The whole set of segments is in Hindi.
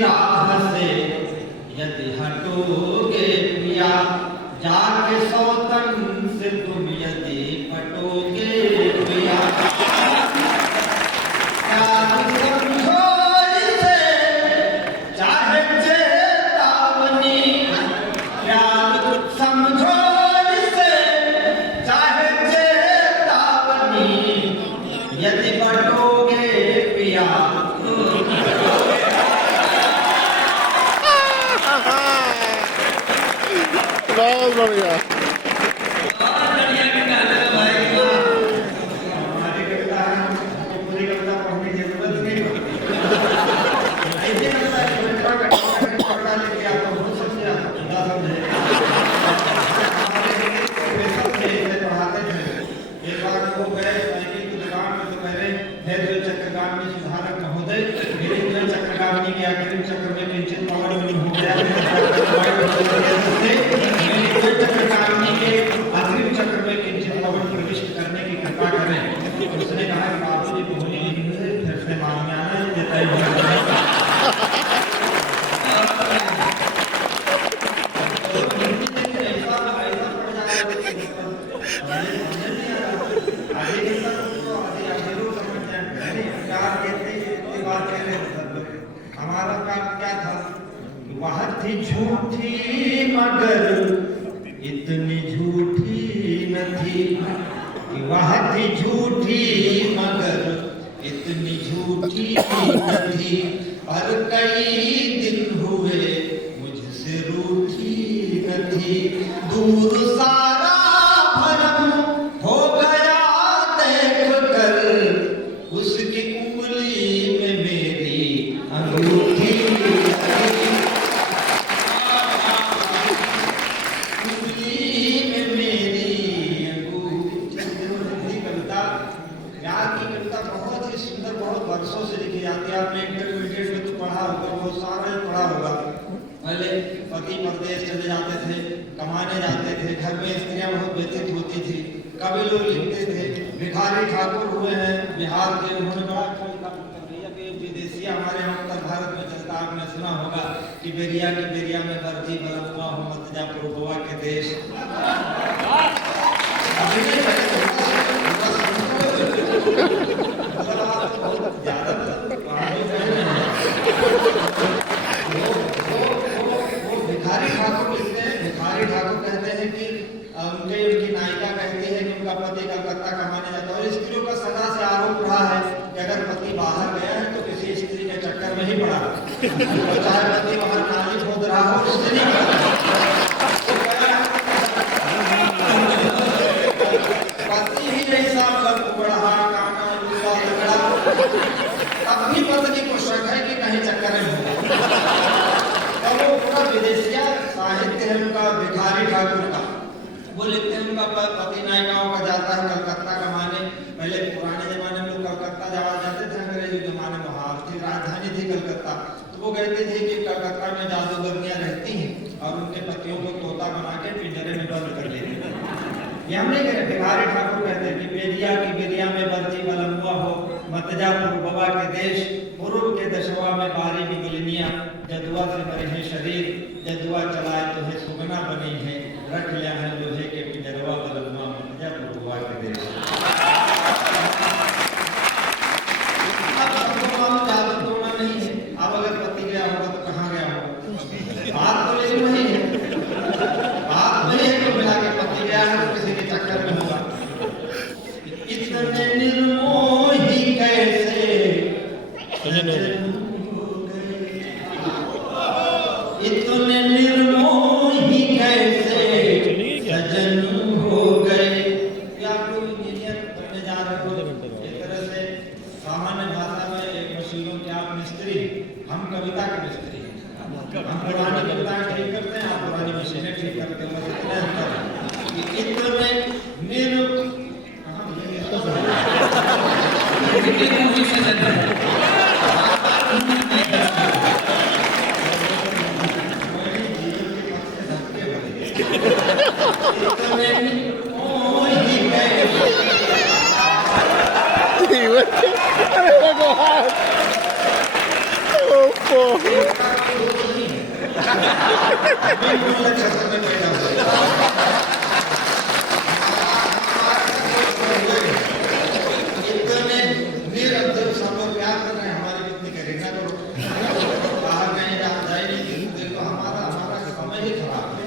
राह से यदि हटोगे पिया, जाके सौतन से तुम यदि पटोगे पिया। प्यार समझो इसे चाहे चेतावनी, प्यार समझो इसे चाहे चेतावनी, यदि पटोगे पिया। बहुत बढ़िया। हमारी कविता है, हमको पूरी कविता पढ़ने की जरूरत नहीं होती। ऐसे लगता है कि बच्चा का पढ़ना लेके आता हूँ, सबसे ज्यादा समझे। हमारे प्रोफेसर थे, इसे पढ़ाते थे। एक बार वो गए साइकिल की दुकान में, तो पहले हे द्वैत चक्रगामिनी सुधारक महोदय, मेरी द्वैत चक्रगामिनी के आखिरी चक्र में किंचित पावर मिल हो गया। चक्रगामिनी के आखिरी चक्र में किंचित पवन प्रविष्ट करने की कृपा करें। उसने कहा कि बाबू जी बोली नहीं है, फिर से मांगने आना देता है। हमारा काम क्या था? वह थी झूठी मगर इतनी झूठी न थी, वह थी झूठी मगर इतनी झूठी न थी। पर कई दिन हुए मुझसे रूठी न थी, दूर सारा भरम हो गया देख कर, उसकी उंगली में मेरी अंगूठी। वर्षों से लिखी जाती है। आपने इंटरमीडिएट में तो पढ़ा होगा, बहुत सारा ही पढ़ा होगा। पहले पति परदेश चले जाते थे, कमाने जाते थे, घर में स्त्रियां बहुत व्यतीत होती थी। कवि लोग लिखते थे। भिखारी ठाकुर हुए हैं बिहार के, उन्होंने बड़ा अच्छा लिखा कि विदेशी हमारे यहाँ उत्तर भारत में चलता, आपने सुना होगा कि बेरिया की बेरिया में बरती बलनुआ हो मत जा गोवा के देश। भिखारी ठाकुर लिखते हैं, भिखारी ठाकुर कहते हैं कि उनकी नायिका कहती है कि उनका पति कलकत्ता कमाने जाता है। और स्त्रियों का सदा से आरोप रहा है कि अगर पति बाहर गया है तो किसी स्त्री के चक्कर में ही पड़ा, चाहे पति बाहर नाली खोद रहा हो, स्त्री पति ही ऐसा बढ़ा तब भी पत्नी को शक है कि कहीं चक्कर में होगा। और वो पूरा विदेशिया साहित्य है उनका, भिखारी ठाकुर का। वो लिखते हैं उनका पति नायिकाओं का जाता है कलकत्ता कमाने। पहले पुराने जमाने में लोग कलकत्ता जाते थे, अंग्रेजी जमाने में वहाँ थी राजधानी थी कलकत्ता। तो वो कहते थे कि कलकत्ता में जादूगरनियां रहती हैं और उनके पतियों को तोता बना के पिंजरे में बंद कर लेते हैं। ये हम नहीं कह रहे, भिखारी ठाकुर कहते हैं कि बेरिया की बेरिया में बरती बलनुआ हो मत जा पूर्ववा के देश, पूर्व के दशवा में बारी की गुलनिया, जदुआ से बने हैं शरीर, जदुआ चलाए तो है सुगना बनी है, रख लिया है लोहे के पिंजरवा बलनुआ मत जा पूर्ववा के देश। अब जादू तोड़ना नहीं है। अब अगर पति गया होगा तो कहाँ गया होगा? बात तो लेकिन वही है, बात वही है कि मिला के पति गया है तो किसी के चक्कर में होगा। इतने निर्मोही कैसे सजन हो गए, इतने निर्मोही कैसे सजन हो गए। आप लोग इंजीनियर बनने जा रहे हो, एक तरह से सामान्य भाषा में एक मशीनों के आप मिस्त्री, हम कविता के मिस्त्री। हम पुरानी कविताएं ठीक करते हैं, आप पुरानी मशीनें ठीक करते हैं। इतने अरे भगवान इसका कोई दोष नहीं है। हमें मूल नक्षत्र में पैदा हुए। इतने निरंतर सब लोग प्यार कर रहे हैं, हमारी पत्नी करेगा करो, बाहर कहीं जाए नहीं, देखो हमारा समय ही खराब है।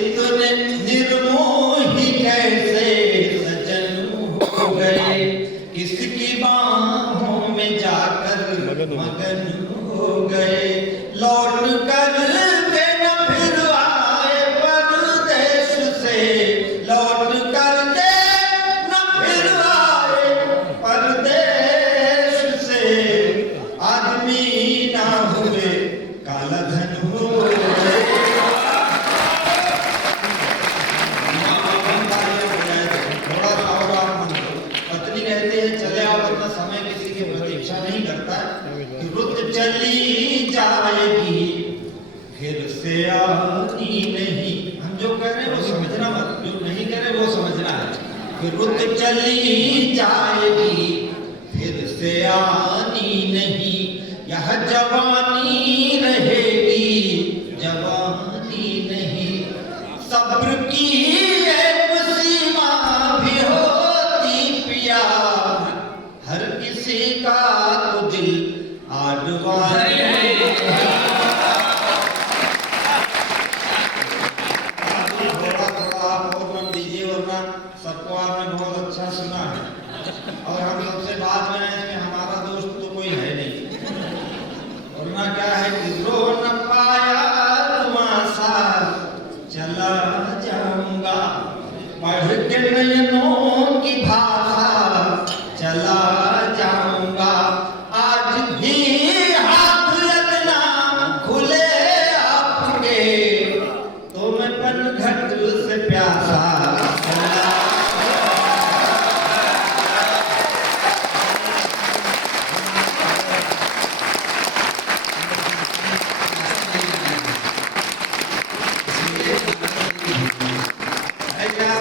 इतने निर्मोही कैसे सजन हो गए, किसकी बाहों में जाकर मगन हो गए, लौट कर के न फिर आए परदेश से, लौट कर के न फिर आए परदेश से, आदमी ना हुए काला धन हो गए। थोड़ा सा और आप मान लो, पत्नी कहती है चले आओ, वरना समय किसी की प्रतीक्षा नहीं करता है, रुत चली जाएगी फिर से आनी नहीं। हम जो कह रहे हैं वो समझना मत, जो नहीं कह रहे वो समझना है। फिर रुत चली जाएगी फिर से आनी नहीं, यह जवानी रहेगी जवानी नहीं, सब्र की एक सीमा भी होती पिया, हर किसी का तो दिल आडवानी। थोड़ा थोड़ा आप और मन दीजिए, वरना सबको आपने बहुत अच्छा सुना है और हम सबसे बाद में आए, इसमें हमारा दोस्त तो कोई है नहीं, वरना क्या है कि रो न पाया तुम्हारा चला जाऊंगा, पढ़ के नयनों की भाषा चला जाऊंगा, आज भी हाथ लगना खुले आपके, तो मैं पनघट से प्यासा चला। है क्या?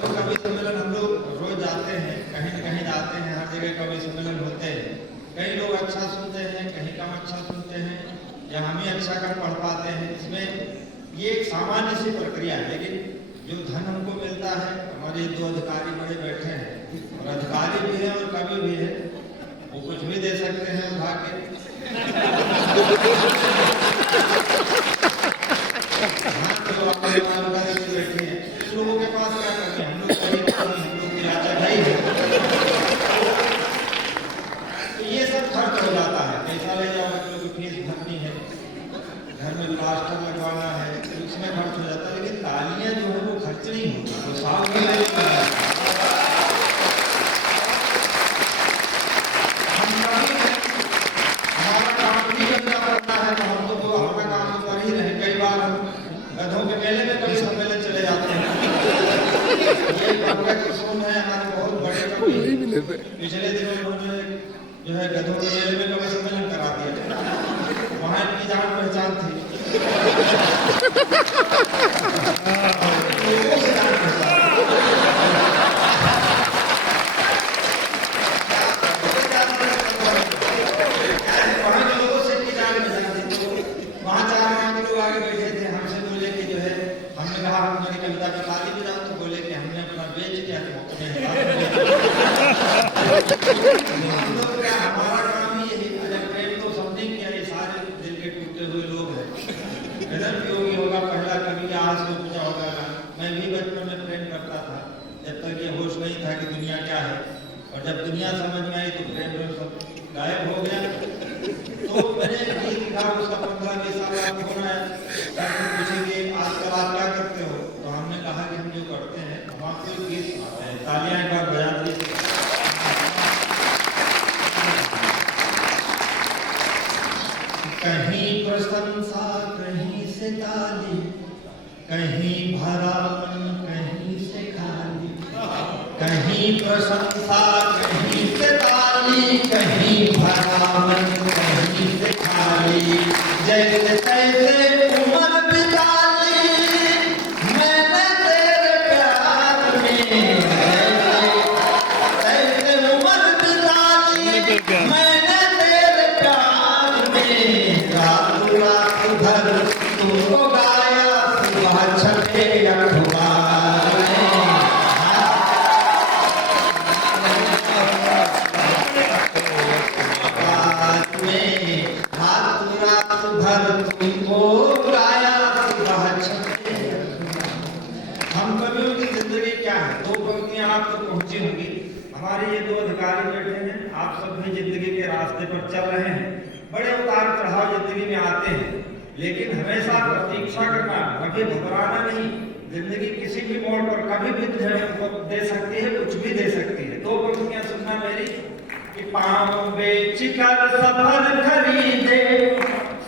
तो कवि सम्मेलन हम लोग रोज जाते हैं, कहीं न कहीं जाते हैं, हर जगह कवि सम्मेलन होते हैं। कई लोग अच्छा सुनते हैं, कहीं कम अच्छा सुनते हैं, या हम ही अच्छा कर पढ़ पाते हैं। इसमें ये एक सामान्य सी प्रक्रिया है, लेकिन जो धन हमको मिलता है, हमारे दो अधिकारी बड़े बैठे हैं, और अधिकारी भी हैं और कवि भी है, वो कुछ भी दे सकते हैं उठा के। हाँ, तो अपने अधिकारी भी बैठे हैं, इस लोगों के पास क्या करते हैं, हम लोग कहीं हम लोग के राजा भाई हैं। तो ये सब खर्च हो जाता है, पैसा ले जाओ, बच्चों की फीस भरनी है, घर में प्लास्टर लगवाना है, उसमें खर्च हो जाता है, लेकिन तालियां जो है वो खर्च नहीं होती, वो साफ भी नहीं होती। हम कभी हमारा काम भी करना पड़ता है, तो हम तो अपना काम तो कर ही रहे। कई बार हम गधों के मेले में कभी सम्मेलन चले जाते हैं। ये पंकज कुसुम है, हमारे बहुत बड़े कवि, पिछले दिनों उन्होंने जो है गधों के मेले में कवि सम्मेलन करा दिया, वहाँ इनकी जान पहचान थी। वहाँ के लोगों से इनकी जान पहचान थी, तो वहाँ 4-5 लोग आगे बैठे थे, हमसे बोले कि जो है, हमने कहा हमारी कविता की ताली बजाओ, तो बोले कि हमने अपना बेच दिया, तो अपने हम लोग क्या, हमारा काम ही यही, अगर प्रेम तो समझे क्या, ये सारे दिल के टूटे हुए लोग हैं। गजल योगी होगा पहला कवि, आज से पूछा होगा ना, मैं भी बचपन में प्रेम करता था, जब तक ये होश नहीं था कि दुनिया क्या है, और जब दुनिया समझ में आई तो प्रेम सब गायब हो गया। तो मैंने गीत लिखा, उसका 15-20 साल बाद होना है, पूछेंगे आजकल आप क्या करते हो, तो हमने कहा कि हम जो करते हैं, हम आपको एक गीत सुनाते हैं, तालियां एक बार बजा दीजिए। कहीं प्रशंसा कहीं से ताली, कहीं भरा मन कहीं से खाली, कहीं प्रशंसा कहीं से ताली, कहीं भरा मन कहीं से खाली, जैसे तैसे उम्र बिता ली मैंने तेरे प्यार में, तैसे उम्र बिता ली मैंने तेरे प्यार में, रास्ते पर चल रहे हैं। बड़े उतार चढ़ाव जिंदगी में आते हैं, लेकिन हमेशा प्रतीक्षा करना, कभी घबराना नहीं। जिंदगी किसी भी मोड़ पर कभी भी तुझे दे सकती है, कुछ भी दे सकती है। दो पंक्तियां सुनना मेरी कि पाँव बेच कर सफर खरीदे,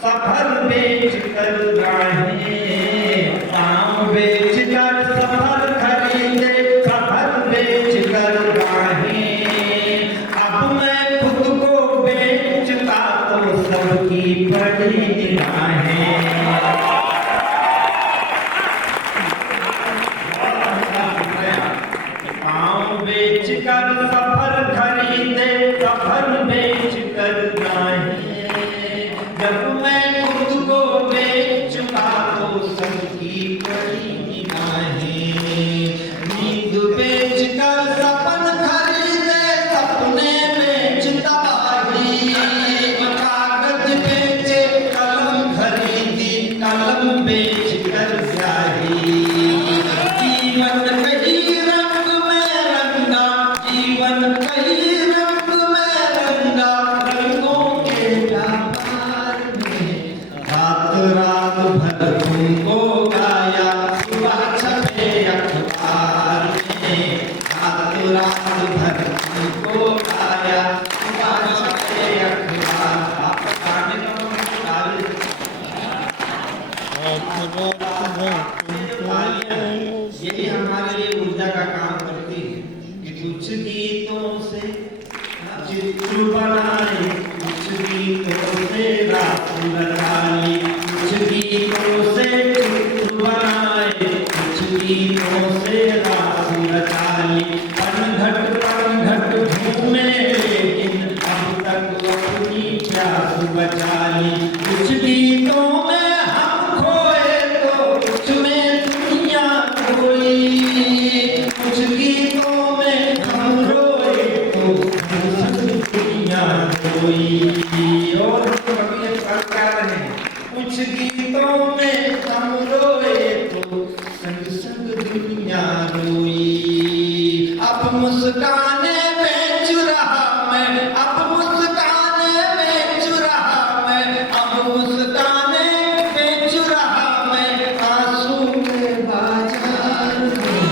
सफर बेच कर राहें, पाँव बेच कर सफर खरीदे, सफर बेच कर राहें। अब मैं खुद को बेचता तो सबकी बड़ी निगाहें। बेच कर सफर खरीदे, सफर बेच कर राहें। जब मैं खुद को बेचूंगा तो सबकी बड़ी निगाहें। नींद बेच कर सपन खरीदे, सपने बेच तबाही। कागज बेचे कलम खरीदी, कलम बेच कर स्याही। जीवन कहीं रंग में रंगा, जीवन कहीं रंग में रंगा, रंगों के व्यापार में रात रात भर तुमको गाया, सुबह छपे अखबार में। रात रात भर तुमको गाया, सुबह छपे अखबार। आप गाने यही हमारे लिए ऊर्जा का काम करती है कि कुछ गीतों से चित्र बनाए, कुछ गीतों से रात लगाई, कुछ गीतों से चित्र बनाए, कुछ गीतों से रात लगाई। पनघट घूमे लेकिन अब तक अपनी प्यास बचा ली। कुछ गीतों में हम खोए तो कुछ में दुनिया खोई, कुछ गीतों में हम रोए तो दुनिया रोई। और कभी क्या रहे, कुछ गीतों में हम रोए तो संग संग दुनिया रोई। अब मुस्काने बेच रहा मैं, अब मुस्काने बेच रहा मैं, अब मुस्काने बेच रहा मैं आंसू के बाजार में।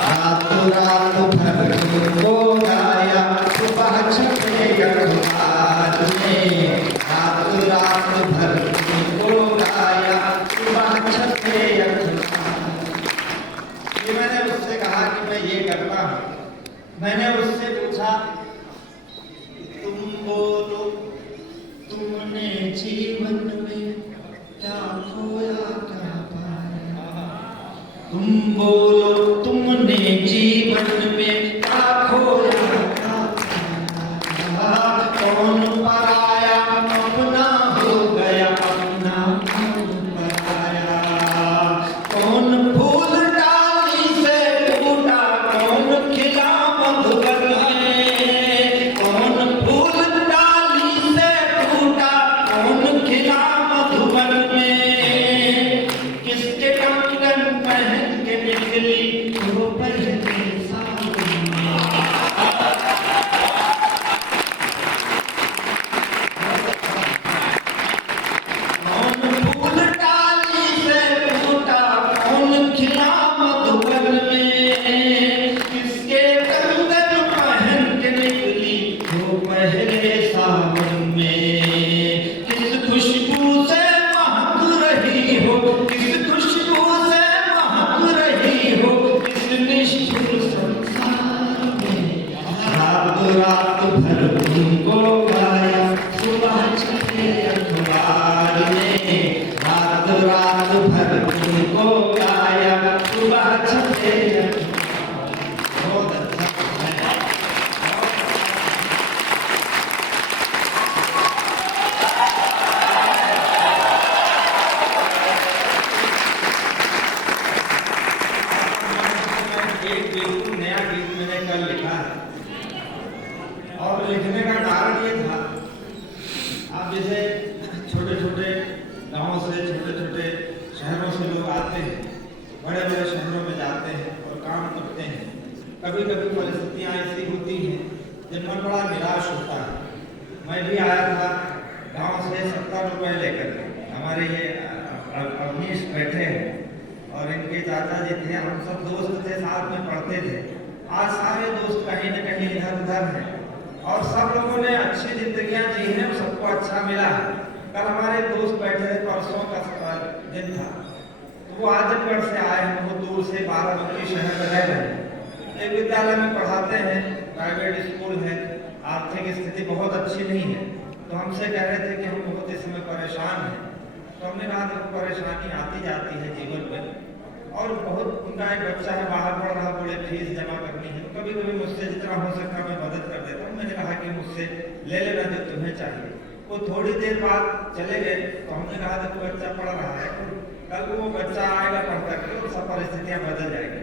रात रात भर तुमको गाया, सुबह छपे अखबार में। रात रात भर तुमको गाया, सुबह छपे अखबार। ये मैंने उससे कहा कि मैं ये करता हूँ। मैंने उससे पूछा, तुम बोलो तुमने जीवन में क्या खोया क्या पाया। तुम बोलो तुमने जीवन में क्या खोया क्या पाया। कौन पराया अपना हो गया, अपना कौन पराया। कौन फूल डाली से टूटा, कौन खिला मधुबन में। कौन फूल डाली से टूटा, कौन खिला मधुबन में। किसके कंगन पहन के निकली वो पहले सावन में। कौन फूल डाली से टूटा, कौन खिला मधुबन में। किसके कंगन पहन के निकली वो पहले सावन में। किस खुशबू से महक रही हो, किस खुशबू से महक रही हो, किस निष्ठुर संसार में। रात रात भर तुमको गाया, सुबह छपे अखबार में। रात रात भर तुमको गाया, सुबह छपे अखबार। बहुत अच्छा है। एक बिल्कुल नया गीत मैंने कल लिखा है, और लिखने का कारण ये था, आप जैसे छोटे छोटे गांवों से, छोटे छोटे शहरों से लोग आते हैं, बड़े बड़े शहरों में जाते हैं और काम करते हैं। कभी कभी परिस्थितियां ऐसी होती हैं जिन पर बड़ा निराश होता है, मैं भी आया था गांव से 70 रुपए लेकर। हमारे ये अवनीश बैठे हैं और इनके चाचा जी थे, हम सब दोस्त थे, साथ में पढ़ते थे। आज सारे दोस्त कहीं न कहीं इधर उधर हैं और सब लोगों ने अच्छी जिंदगियां जी हैं, सबको अच्छा मिला है। कल हमारे दोस्त बैठे थे, परसों का दिन था, तो वो आजमगढ़ से आए हैं, बहुत दूर से, बाराबंकी शहर में रह रहे हैं। एक विद्यालय में पढ़ाते हैं, प्राइवेट स्कूल है, आर्थिक स्थिति बहुत अच्छी नहीं है। तो हमसे कह रहे थे कि हम बहुत इस समय परेशान हैं। तो हमने कहा देखो परेशानी आती जाती है जीवन में, और बहुत उनका एक बच्चा है बाहर पढ़ रहा, बोले फीस जमा करनी है, तो कभी कभी मुझसे जितना हो सकता मैं मदद कर देता हूँ। मैंने कहा कि मुझसे ले लेना जो तुम्हें चाहिए। वो थोड़ी देर बाद चले गए, तो हमने कहा देखो बच्चा पढ़ रहा है, कल को वो बच्चा आएगा पढ़ करके और सब परिस्थितियाँ बदल जाएगी।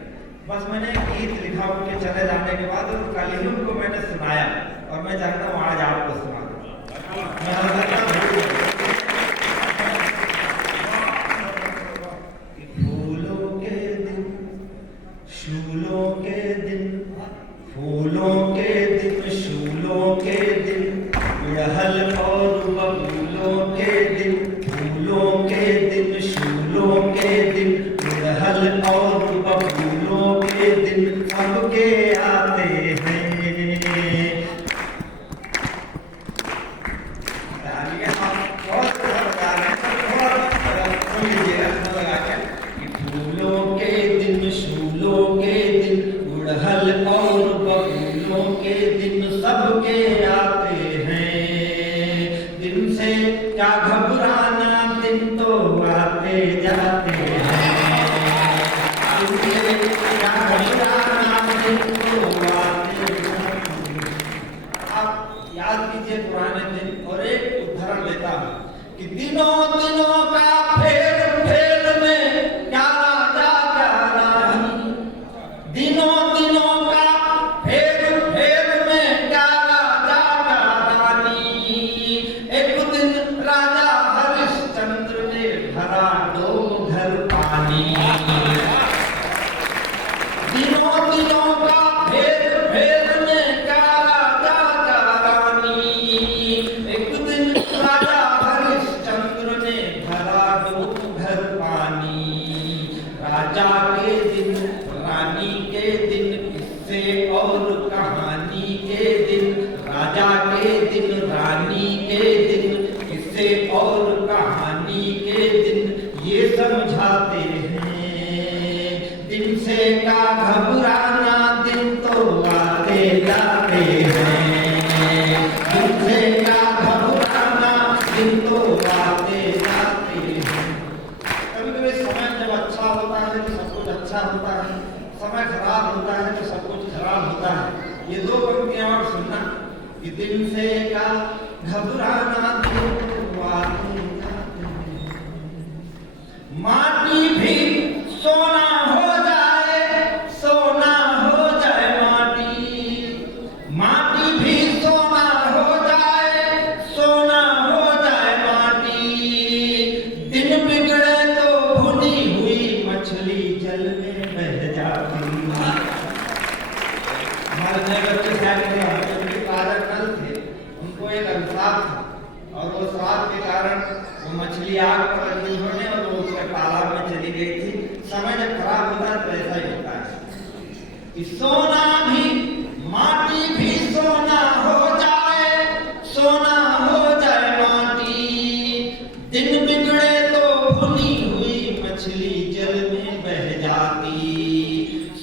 बस मैंने एक गीत लिखा उनके चले जाने के बाद, और कल ही उनको मैंने सुनाया, और मैं चाहता हूँ आज आपको सुना दूं। फूलों के दिन, शूलों के दिन, फूलों के दिन, शूलों के दिन, गुड़हल और बबूलों के दिन, फूलों के दिन, शूलों के दिन, गुड़हल और बबूलों के दिन सबके आते हैं। फूलों के दिन, शूलों के दिन, गुड़हल और बबूलों के दिन सबके आते हैं। दिन से क्या घबराना, दिन तो आते जाते हैं। दिन से क्या घबराना, दिन तो आते जाते हैं। आप याद कीजिए पुराने दिन, और एक उदाहरण लेता हूँ कि दिनों दिनों का फेर फेर में क्या राजा क्या रानी, दिनों दिनों का फेर फेर में क्या राजा क्या रानी। एक दिन राजा हरिश्चंद्र ने भरा 2 घर पानी। दिनों दिनों का फेर फेर में क्या राजा क्या रानी। एक दिन राजा हरिश्चंद्र ने भरा 2 घर पानी। राजा के दिन, रानी के दिन, किस्से और कहानी के दिन। राजा के दिन, रानी के दिन, किस्से और कहानी के दिन ये समझाते हैं। दिन से क्या घबराना, दिन तो आते जाते हैं। दिन से क्या घबराना, दिन तो आते जाते हैं। कभी कभी समय जब अच्छा होता है तो सब कुछ अच्छा होता है, समय खराब होता है तो सब कुछ खराब होता है। ये 2 पंक्तियां और सुनना कि दिन से क्या घबराना, दिन तो आते जाते हैं। माटी भी सोना हो जाए, सोना हो जाए माटी। माटी भी सोना हो जाए, सोना हो जाए माटी। दिन बिगड़े तो भुनी हुई मछली जल में बह जाती। हमारे नए बच्चे ताजा कल थे, उनको एक अभिशाप था, और वो श्राप के कारण वो मछली आग पकड़ ली उन्होंने, और वो उसके तालाब में चली गई थी। समय जब खराब होता है तो ऐसा ही होता है कि सोना भी, माटी भी सोना हो जाए, सोना हो जाए माटी। दिन बिगड़े तो भुनी हुई मछली जल में बह जाती।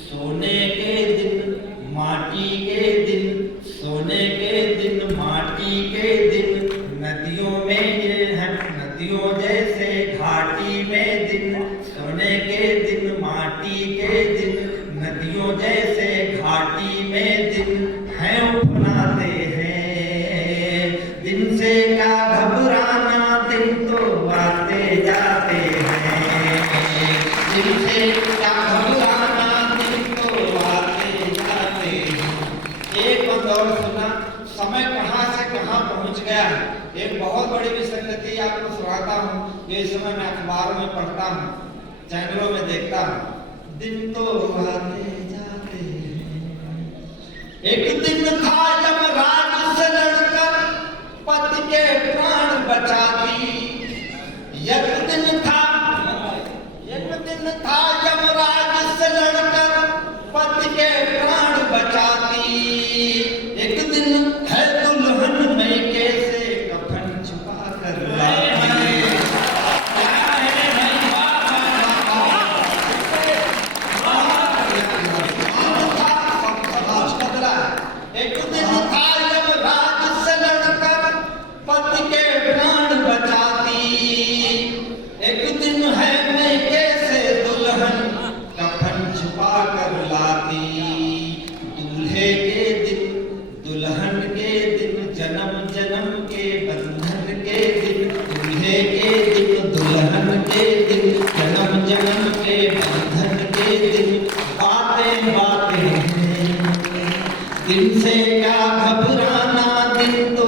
सोने के दिन, माटी के दिन, सोने के दिन, माटी के दिन, नदियों में ये है, नदियों जैसे घाटी में दिन। सोने के दिन, माटी के दिन, नदियों जैसे घाटी में दिन हैं उपनाते हैं। दिन से क्या घबराना, दिन तो आते जाते हैं। दिन से क्या घबराना, दिन तो आते जाते हैं। एक बात और सुना, समय कहाँ से कहाँ पहुँच गया है। एक बहुत बड़ी विसंगति आपको सुनाता हूँ, ये इस समय मैं अखबारों में पढ़ता हूँ, चैनलों में देखता हूँ। दिन तो आते जाते हैं। एक दिन था जब राज से लड़कर बचाती। एक दिन था यमराज से लड़कर पति के प्राण बचाती। एक दिन है दुल्हन मैके से कफन छुपा कर लाती। एक दिन था यमराज से लड़कर पति के प्राण बचाती। एक दिन है मैके से दुल्हन कफन छुपा कर लाती। दूल्हे के दिन दुल्हन के दिन जन्म जन्म के बंधन के दिन। दूल्हे के दिन दुल्हन के दिन जन्म जन्म के बंधन के दिन। बातें बातें हैं दिन से क्या घबराना, दिन तो